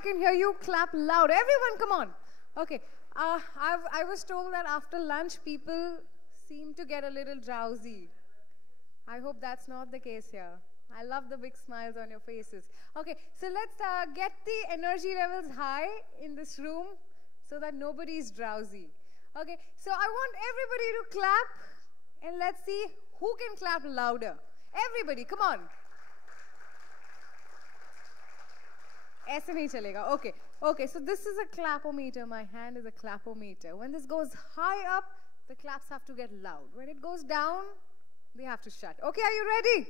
I can hear you, clap loud. Everyone, come on. Okay. I was told that after lunch, people seem to get a little drowsy. I hope that's not the case here. I love the big smiles on your faces. Okay, so let's get the energy levels high in this room so that nobody's drowsy. Okay, so I want everybody to clap, and let's see who can clap louder. Everybody, come on. ऐसे नहीं चलेगा. Okay. Okay, so this is a clapometer. My hand is a clapometer. When this goes high up, the claps have to get loud. When it goes down, they have to shut. Okay, are you ready?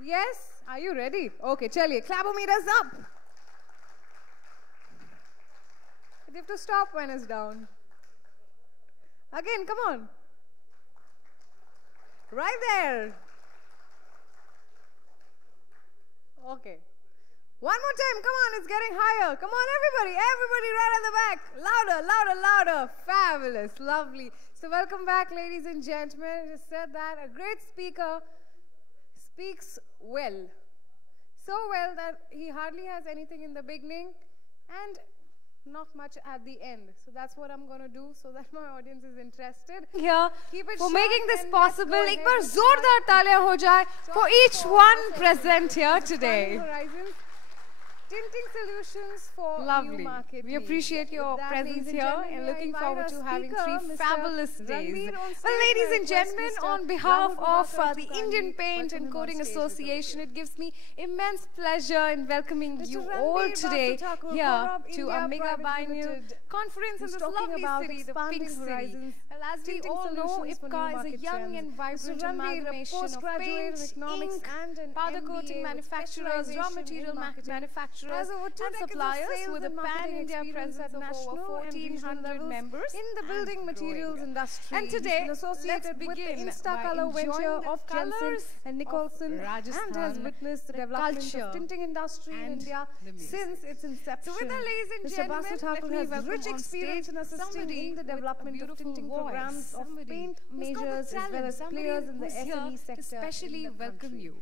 Yes? Are you ready? Okay, chaliye. Clapometers up. You have to stop when it's down. Again, come on. Right there. Okay. One more time, come on, it's getting higher. Come on, everybody right at the back. Louder, louder, louder. Fabulous, lovely. So welcome back, ladies and gentlemen. I just said that a great speaker speaks well. So well that he hardly has anything in the beginning and not much at the end. So that's what I'm going to do so that my audience is interested. Here, Keep it for short making this and possible, let's go एक ahead bar and जोरदार तालियां हो जाए for each one for present here today. Expanding horizons. Tinting solutions for Lovely. new market We needs. appreciate your With that, presence ladies and here gentlemen, and may I looking invite forward our to having speaker, 3 Mr. fabulous days. Ranveer on Well, stage. ladies May I and request gentlemen, Mr. on behalf Rahul of Prabhakar the to Indian kindly Paint welcome and him on Coating stage with the Association, podium. it gives me immense pleasure in welcoming Mr. you Ranveer all today Basu-Thakur, here Corob to India our Mega Private Biennial Limited, conference in who's this talking lovely about city, the expanding Pink City. horizons, Well, as we tinting all know, solutions for new IPCA is a market young trends. and vibrant Mr. Ranveer, a amalgamation of postgraduate in paint, economics ink, and an powder MBA coating with manufacturers, raw specialization material in marketing, manufacturers, has over 2 and decades of suppliers sales with a and marketing pan-India experience presence at of national over and regional 1,400 levels members in the building and materials growing. industry. And today, He's been let's associated with the begin by Instacolor venture enjoying the of Jensen colours and Nicholson of Rajasthan, and has witnessed the the development culture of tinting industry in and India the music. since its inception. So with that, ladies and Mr. gentlemen, Basu-Thakur let me has welcome rich on experience stage in assisting somebody in the with a development of beautiful tinting voice, programs of somebody paint who's got the majors as well talent, as somebody players in the who's here SME to sector specially in the welcome country. you.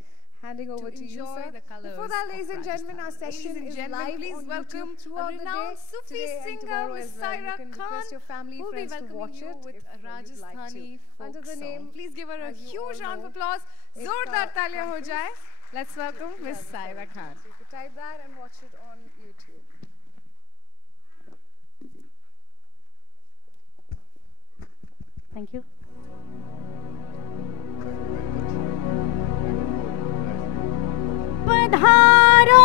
Handing over to you, enjoy sir. the colours Before that, of ladies and gentlemen, our Rajasthan. session Ladies and is gentlemen, live please on welcome YouTube a throughout the day, renowned Sufi today and singer, tomorrow Miss as well. You Saira can Khan, request your family, who will be friends to welcoming watch you it with if a you'd like Rajasthani to. Under folk the name, song. Please give her a as you huge all round of know, applause. it, Zordar taaliyan ho conference. jaye. Let's welcome Miss Saira Khan. So you could type that and watch it on YouTube. Thank you. पधारो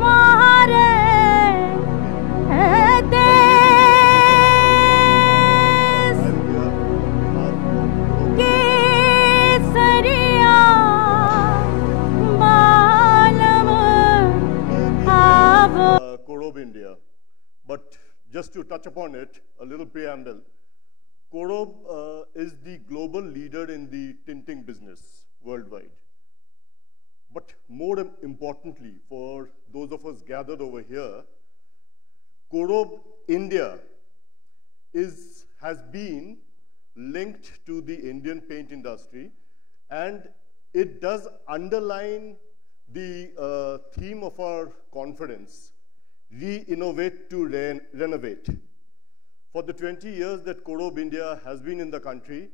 मारे देश केसरिया बालम आवो Corob India. But just to touch upon it, a little preamble. Corob is the global leader in the tinting business worldwide. But more importantly, for those of us gathered over here, Corob India has been linked to the Indian paint industry, and it does underline the theme of our conference, re-innovate to renovate. For the 20 years that Corob India has been in the country,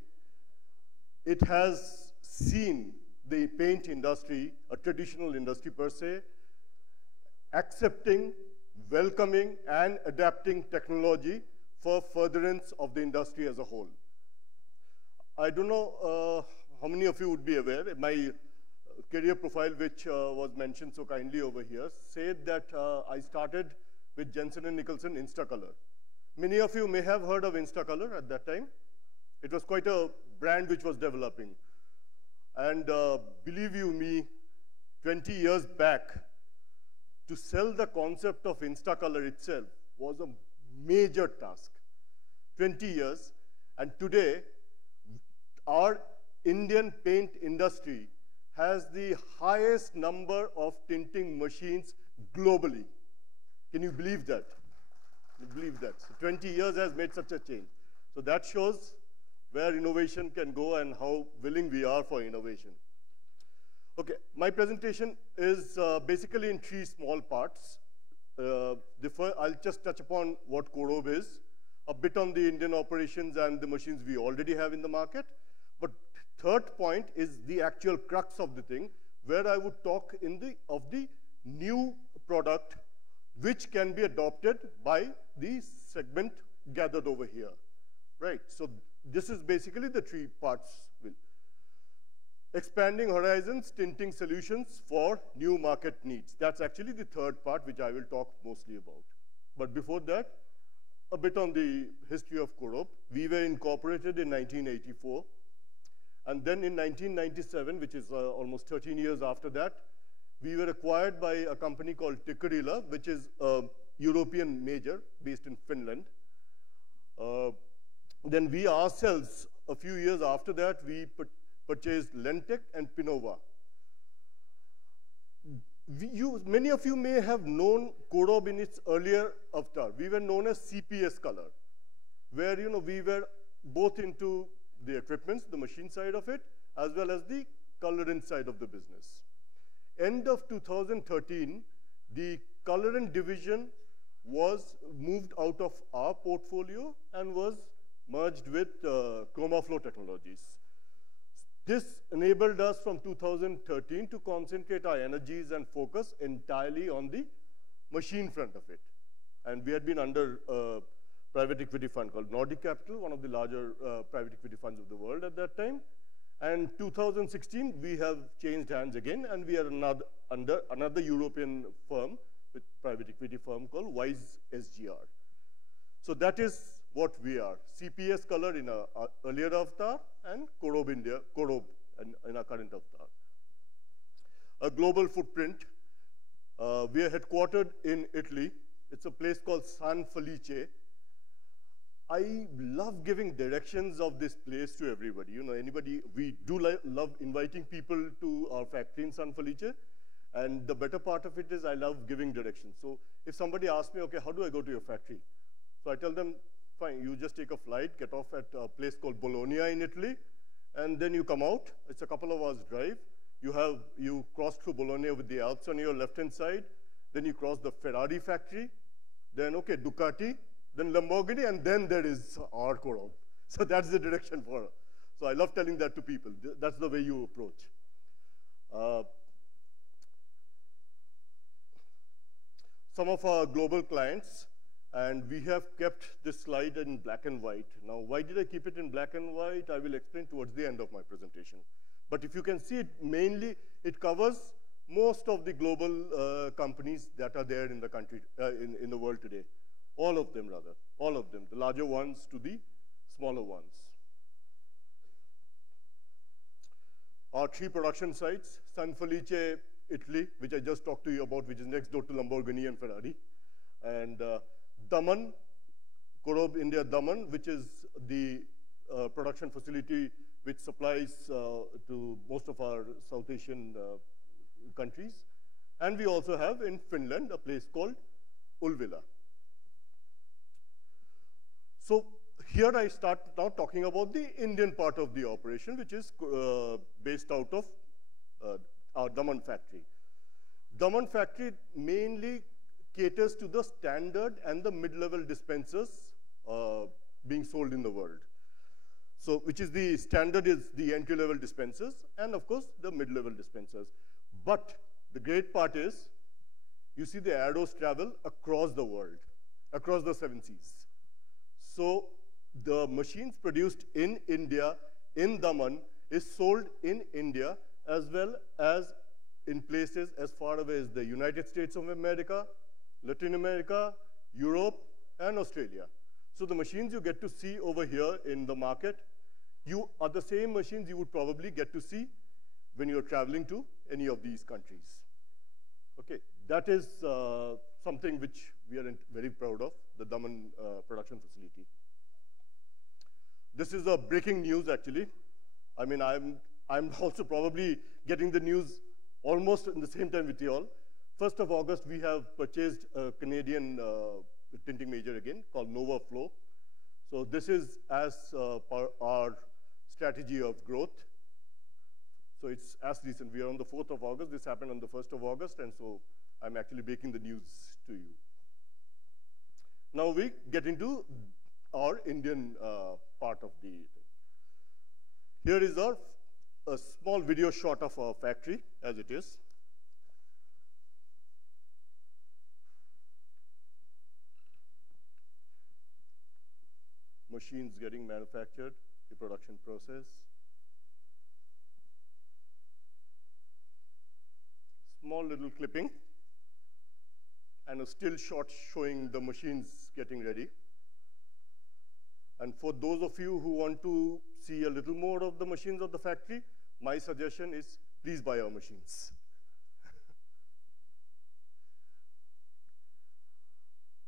it has seen the paint industry, a traditional industry per se, accepting, welcoming, and adapting technology for furtherance of the industry as a whole. I don't know how many of you would be aware, my career profile, which was mentioned so kindly over here, said that I started with Jensen & Nicholson Instacolor. Many of you may have heard of Instacolor at that time. It was quite a brand which was developing. And believe you me, 20 years back, to sell the concept of Instacolor itself was a major task. 20 years, and today, our Indian paint industry has the highest number of tinting machines globally. Can you believe that? Can you believe that? So 20 years has made such a change. So that shows where innovation can go and how willing we are for innovation. Okay, my presentation is basically in three small parts. I'll just touch upon what Corob is, a bit on the Indian operations and the machines we already have in the market. But third point is the actual crux of the thing, where I would talk of the new product which can be adopted by the segment gathered over here, right? So this is basically the three parts. Expanding horizons, tinting solutions for new market needs. That's actually the third part, which I will talk mostly about. But before that, a bit on the history of Corob. We were incorporated in 1984. And then in 1997, which is almost 13 years after that, we were acquired by a company called Tikkurila, which is a European major based in Finland. Then we ourselves, a few years after that, we purchased Lentec and Pinova. Many of you may have known Corob in its earlier avatar. We were known as CPS Color, where we were both into the equipments, the machine side of it, as well as the colorant side of the business. End of 2013, the colorant division was moved out of our portfolio and was merged with ChromaFlow Technologies. This enabled us from 2013 to concentrate our energies and focus entirely on the machine front of it. And we had been under a private equity fund called Nordic Capital, one of the larger private equity funds of the world at that time. And 2016, we have changed hands again, and we are under another European firm, with private equity firm called Wise SGR. So that is what we are. CPS Color in our earlier avatar, and Corob India, Corob in our current avatar. A global footprint. We are headquartered in Italy. It's a place called San Felice. I love giving directions of this place to everybody. We do love inviting people to our factory in San Felice. And the better part of it is I love giving directions. So if somebody asks me, okay, how do I go to your factory? So I tell them, fine, you just take a flight, get off at a place called Bologna in Italy, and then you come out. It's a couple of hours drive. You cross through Bologna with the Alps on your left-hand side. Then you cross the Ferrari factory. Then, okay, Ducati. Then Lamborghini, and then there is our Corob. So that's the direction for her. So I love telling that to people. That's the way you approach. Some of our global clients, and we have kept this slide in black and white. Now, why did I keep it in black and white? I will explain towards the end of my presentation. But if you can see it, mainly it covers most of the global companies that are there in the country, in the world today. All of them, rather. All of them, the larger ones to the smaller ones. Our three production sites, San Felice, Italy, which I just talked to you about, which is next door to Lamborghini and Ferrari. And Daman, Corob India Daman, which is the production facility which supplies to most of our South Asian countries. And we also have in Finland a place called Ulvila. So here I start now talking about the Indian part of the operation, which is based out of our Daman factory. Daman factory mainly caters to the standard and the mid-level dispensers being sold in the world. So, which is the standard is the entry-level dispensers, and of course, the mid-level dispensers. But the great part is, you see the arrows travel across the world, across the 7 seas. So, the machines produced in India, in Daman, is sold in India, as well as in places as far away as the United States of America, Latin America, Europe, and Australia. So the machines you get to see over here in the market, you are the same machines you would probably get to see when you're traveling to any of these countries. Okay, that is something which we are very proud of, the Daman production facility. This is a breaking news, actually. I mean, I'm also probably getting the news almost in the same time with you all. 1st of August, we have purchased a Canadian tinting major again called Nova Flow. So this is as per our strategy of growth. So it's as recent. We are on the 4th of August. This happened on the 1st of August, and so I'm actually breaking the news to you. Now we get into our Indian part of the thing. Here is a small video shot of our factory as it is. Machines getting manufactured, the production process. Small little clipping and a still shot showing the machines getting ready. And for those of you who want to see a little more of the machines of the factory, my suggestion is please buy our machines.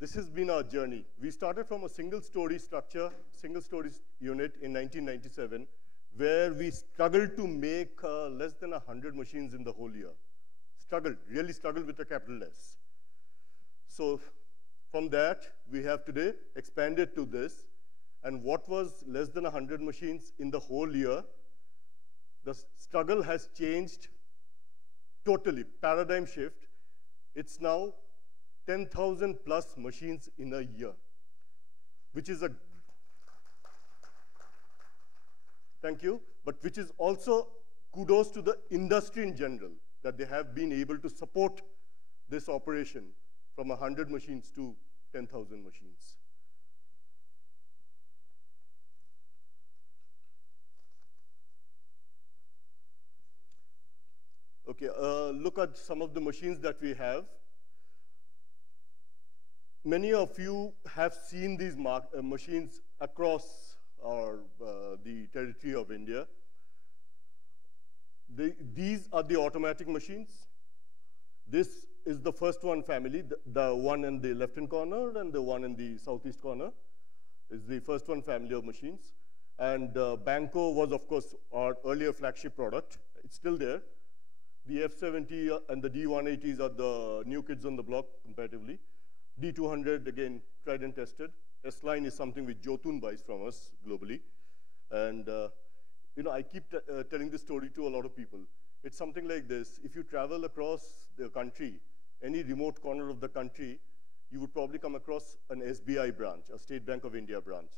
This has been our journey. We started from a single-story structure, single-story unit in 1997, where we struggled to make less than 100 machines in the whole year. Struggled, really struggled with a capital S. So from that, we have today expanded to this. And what was less than 100 machines in the whole year, the struggle has changed totally, paradigm shift. It's now 10,000 plus machines in a year, which is thank you, but which is also kudos to the industry in general, that they have been able to support this operation from 100 machines to 10,000 machines. Okay, look at some of the machines that we have. Many of you have seen these machines across the territory of India. These are the automatic machines. This is the first one family, the one in the left-hand corner and the one in the southeast corner is the first one family of machines. And Banco was, of course, our earlier flagship product. It's still there. The F70 and the D180s are the new kids on the block comparatively. D200, again, tried and tested. S-Line is something which Jotun buys from us globally. And I keep telling this story to a lot of people. It's something like this. If you travel across the country, any remote corner of the country, you would probably come across an SBI branch, a State Bank of India branch.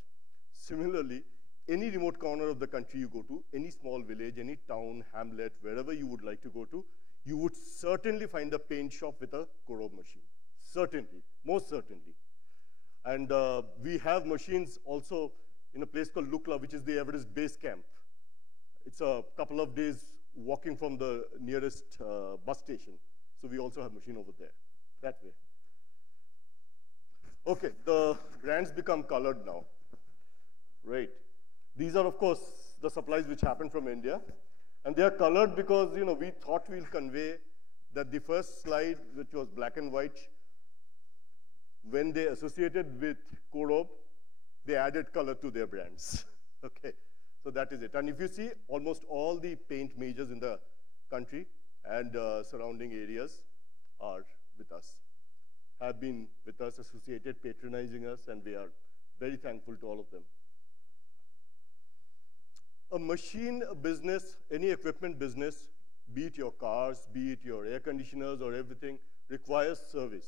Similarly, any remote corner of the country you go to, any small village, any town, hamlet, wherever you would like to go to, you would certainly find a paint shop with a Corob machine. Certainly, most certainly. And we have machines also in a place called Lukla, which is the Everest base camp. It's a couple of days walking from the nearest bus station. So we also have machine over there, that way. Okay, the brands become colored now. Right. These are, of course, the supplies which happen from India. And they are colored because, we thought we'll convey that the first slide, which was black and white, when they associated with Corob, they added color to their brands. Okay, so that is it. And if you see, almost all the paint majors in the country and surrounding areas are with us, have been with us, associated, patronizing us, and we are very thankful to all of them. A machine business, any equipment business, be it your cars, be it your air conditioners or everything, requires service.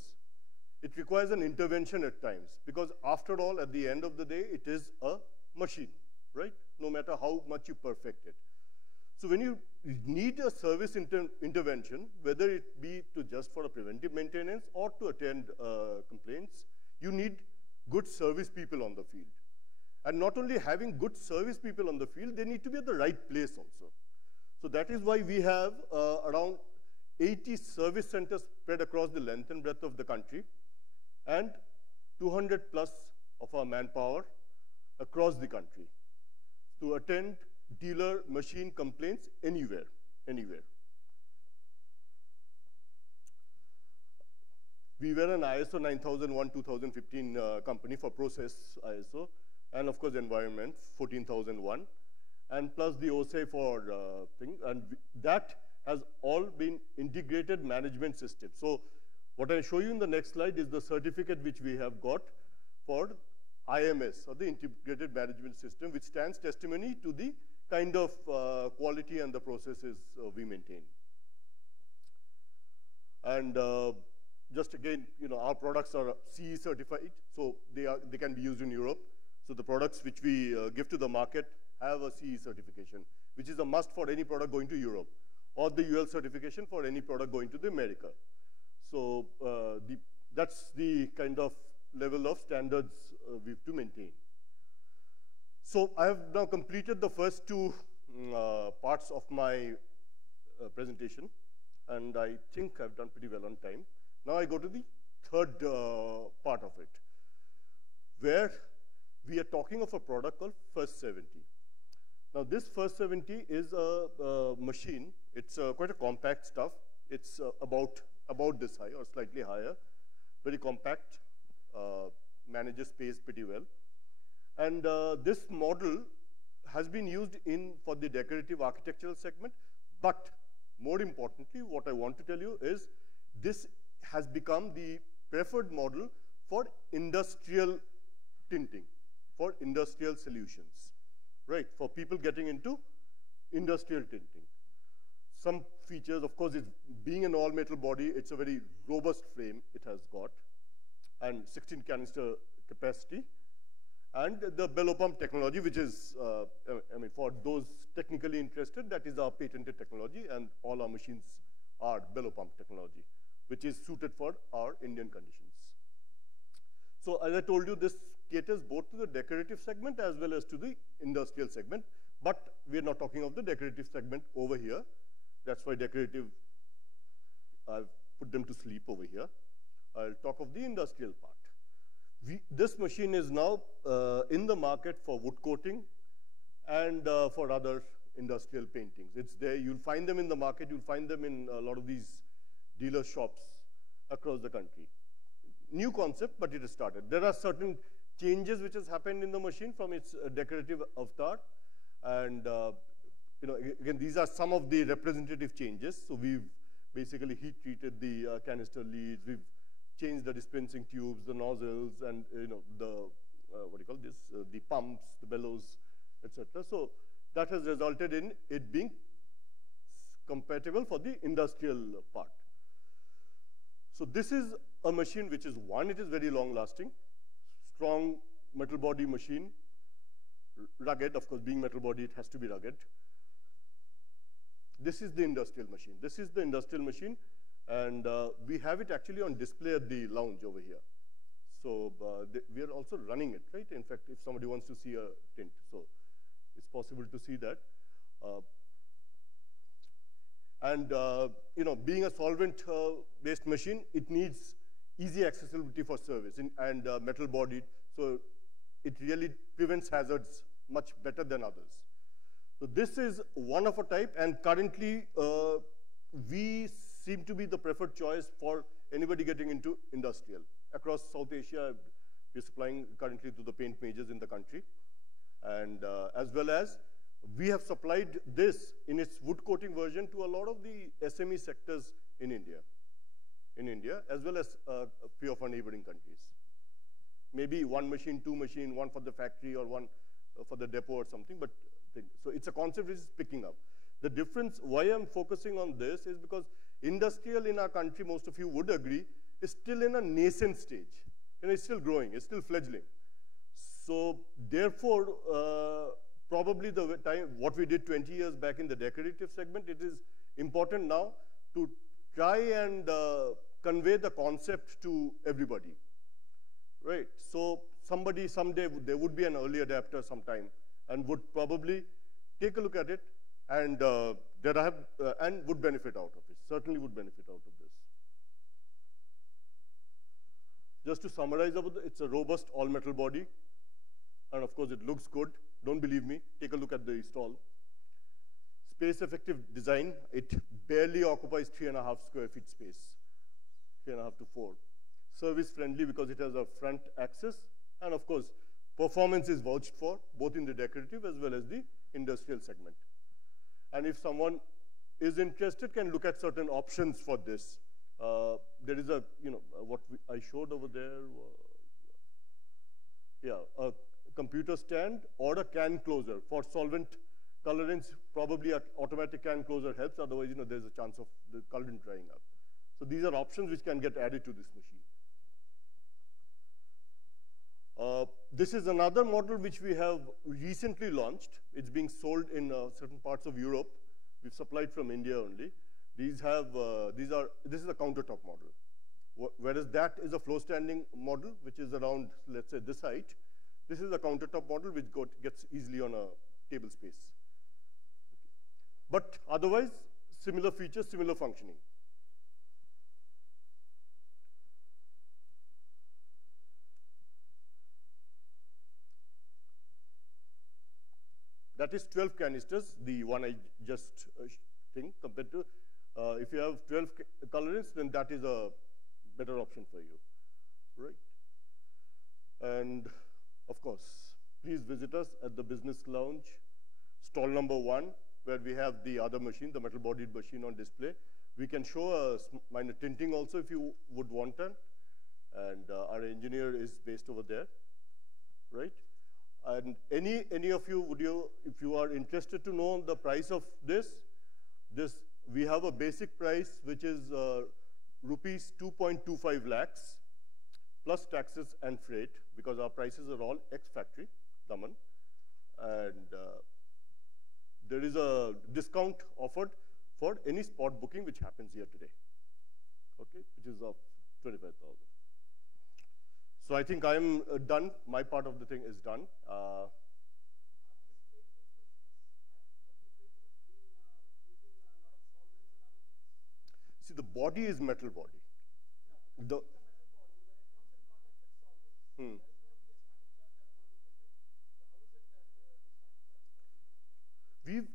It requires an intervention at times, because after all, at the end of the day, it is a machine, right? No matter how much you perfect it. So when you need a service intervention, whether it be just for a preventive maintenance or to attend complaints, you need good service people on the field. And not only having good service people on the field, they need to be at the right place also. So that is why we have around 80 service centers spread across the length and breadth of the country, and 200 plus of our manpower across the country to attend dealer machine complaints anywhere. We were an ISO 9001-2015 company for process ISO, and of course environment 14001, and plus the OSAI for thing, and that has all been integrated management system. So what I show you in the next slide is the certificate which we have got for IMS, or the Integrated Management System, which stands testimony to the kind of quality and the processes we maintain. And just again, our products are CE certified, so they can be used in Europe. So the products which we give to the market have a CE certification, which is a must for any product going to Europe, or the UL certification for any product going to the America. So that's the kind of level of standards we have to maintain. So I have now completed the first two parts of my presentation, and I think I've done pretty well on time. Now I go to the third part of it, where we are talking of a product called First 70. Now this First 70 is a machine. It's quite a compact stuff. It's about this high or slightly higher, very compact, manages space pretty well. And this model has been used for the decorative architectural segment, but more importantly, what I want to tell you is this has become the preferred model for industrial tinting, for industrial solutions, right? For people getting into industrial tinting. Some features, of course, it's being an all-metal body, it's a very robust frame it has got, and 16 canister capacity. And the bellow pump technology, which is, for those technically interested, that is our patented technology, and all our machines are bellow pump technology, which is suited for our Indian conditions. So as I told you, this caters both to the decorative segment as well as to the industrial segment, but we are not talking of the decorative segment over here. That's why decorative, I've put them to sleep over here. I'll talk of the industrial part. This machine is now in the market for wood coating and for other industrial paintings. It's there. You'll find them in the market. You'll find them in a lot of these dealer shops across the country. New concept, but it has started. There are certain changes which has happened in the machine from its decorative avatar. And again, these are some of the representative changes. So we've basically heat treated the canister leads. We've changed the dispensing tubes, the nozzles, and the the pumps, the bellows, etc. So that has resulted in it being compatible for the industrial part. So this is a machine which is it is very long lasting, strong metal body machine, rugged. Of course, being metal body, it has to be rugged. This is the industrial machine. This is the industrial machine. And we have it actually on display at the lounge over here. So we are also running it, right? In fact, if somebody wants to see a tint, so it's possible to see that. Being a solvent-based machine, it needs easy accessibility for service and metal-bodied. So it really prevents hazards much better than others. So this is one of a type, and currently we seem to be the preferred choice for anybody getting into industrial. Across South Asia, we're supplying currently to the paint majors in the country. And as well as, we have supplied this in its wood coating version to a lot of the SME sectors in India, as well as a few of our neighboring countries. Maybe one machine, two machine, one for the factory or one for the depot or something, but so it's a concept which is picking up. The difference, why I'm focusing on this is because industrial in our country, most of you would agree, is still in a nascent stage. It's still growing, it's still fledgling. So therefore, probably what we did 20 years back in the decorative segment, it is important now to try and convey the concept to everybody, right? So somebody, someday, there would be an early adapter sometime and would probably take a look at it and and would benefit out of it, certainly would benefit out of this. Just to summarize about it, it's a robust all-metal body, and of course it looks good. Don't believe me, take a look at the stall. Space-effective design, it barely occupies 3.5 square feet space, 3.5 to 4. Service-friendly because it has a front axis, and of course, performance is vouched for, both in the decorative as well as the industrial segment. And if someone is interested, can look at certain options for this. There is a, what I showed over there, a computer stand or a can closer for solvent colorants, probably automatic can closer helps. Otherwise, there's a chance of the colorant drying up. So these are options which can get added to this machine. This is another model which we have recently launched. It's being sold in certain parts of Europe. We've supplied from India only. This is a countertop model. Whereas that is a flow standing model, which is around, let's say, this height. This is a countertop model which gets easily on a table space. But otherwise, similar features, similar functioning. That is 12 canisters, the one I just think, compared to, if you have 12 colorants, then that is a better option for you, right? And of course, please visit us at the Business Lounge, stall number 1, where we have the other machine, the metal-bodied machine on display. We can show a minor tinting also if you would want one. And our engineer is based over there, right? And any of you, if you are interested to know the price of this, we have a basic price which is rupees 2.25 lakhs plus taxes and freight, because our prices are all ex-factory, Daman. And there is a discount offered for any spot booking which happens here today, okay, which is of 25,000. So I think I'm done. My part of the thing is done. See, the body is metal body. We've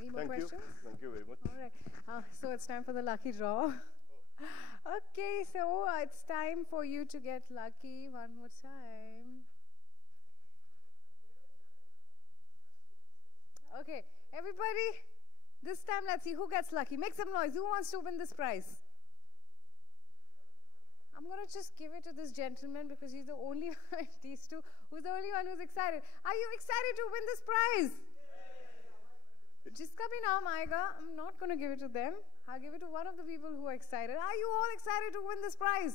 Any more questions? Thank you very much. All right. So it's time for the lucky draw. Okay, so it's time for you to get lucky one more time. Okay, everybody, this time let's see who gets lucky. Make some noise. Who wants to win this prize? I'm going to just give it to this gentleman because he's the only one, these two, who's the only one who's excited. Are you excited to win this prize? Jiska bhi naam aayega, I'm not going to give it to them. I'll give it to one of the people who are excited. Are you all excited to win this prize?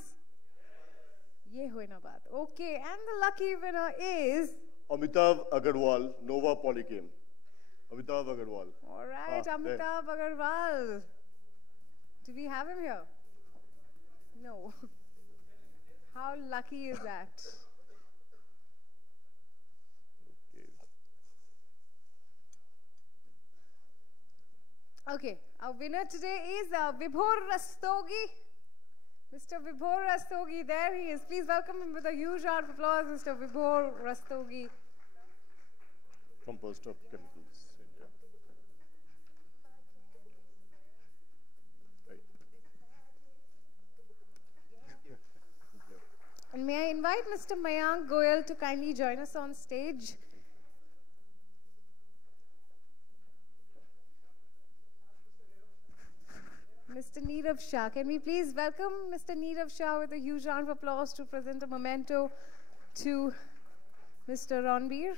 Ye hoy na baat. Okay, and the lucky winner is Amitav Agarwal, Nova Polychem. Amitav Agarwal. All right, Amitav Agarwal. Do we have him here? No. How lucky is that? Okay, our winner today is Vibhor Rastogi. Mr. Vibhor Rastogi, there he is. Please welcome him with a huge round of applause, Mr. Vibhor Rastogi. From Post of Chemicals, India. Right. And may I invite Mr. Mayank Goyal to kindly join us on stage. Mr. Neerav Shah. Can we please welcome Mr. Neerav Shah with a huge round of applause to present a memento to Mr. Ranbir?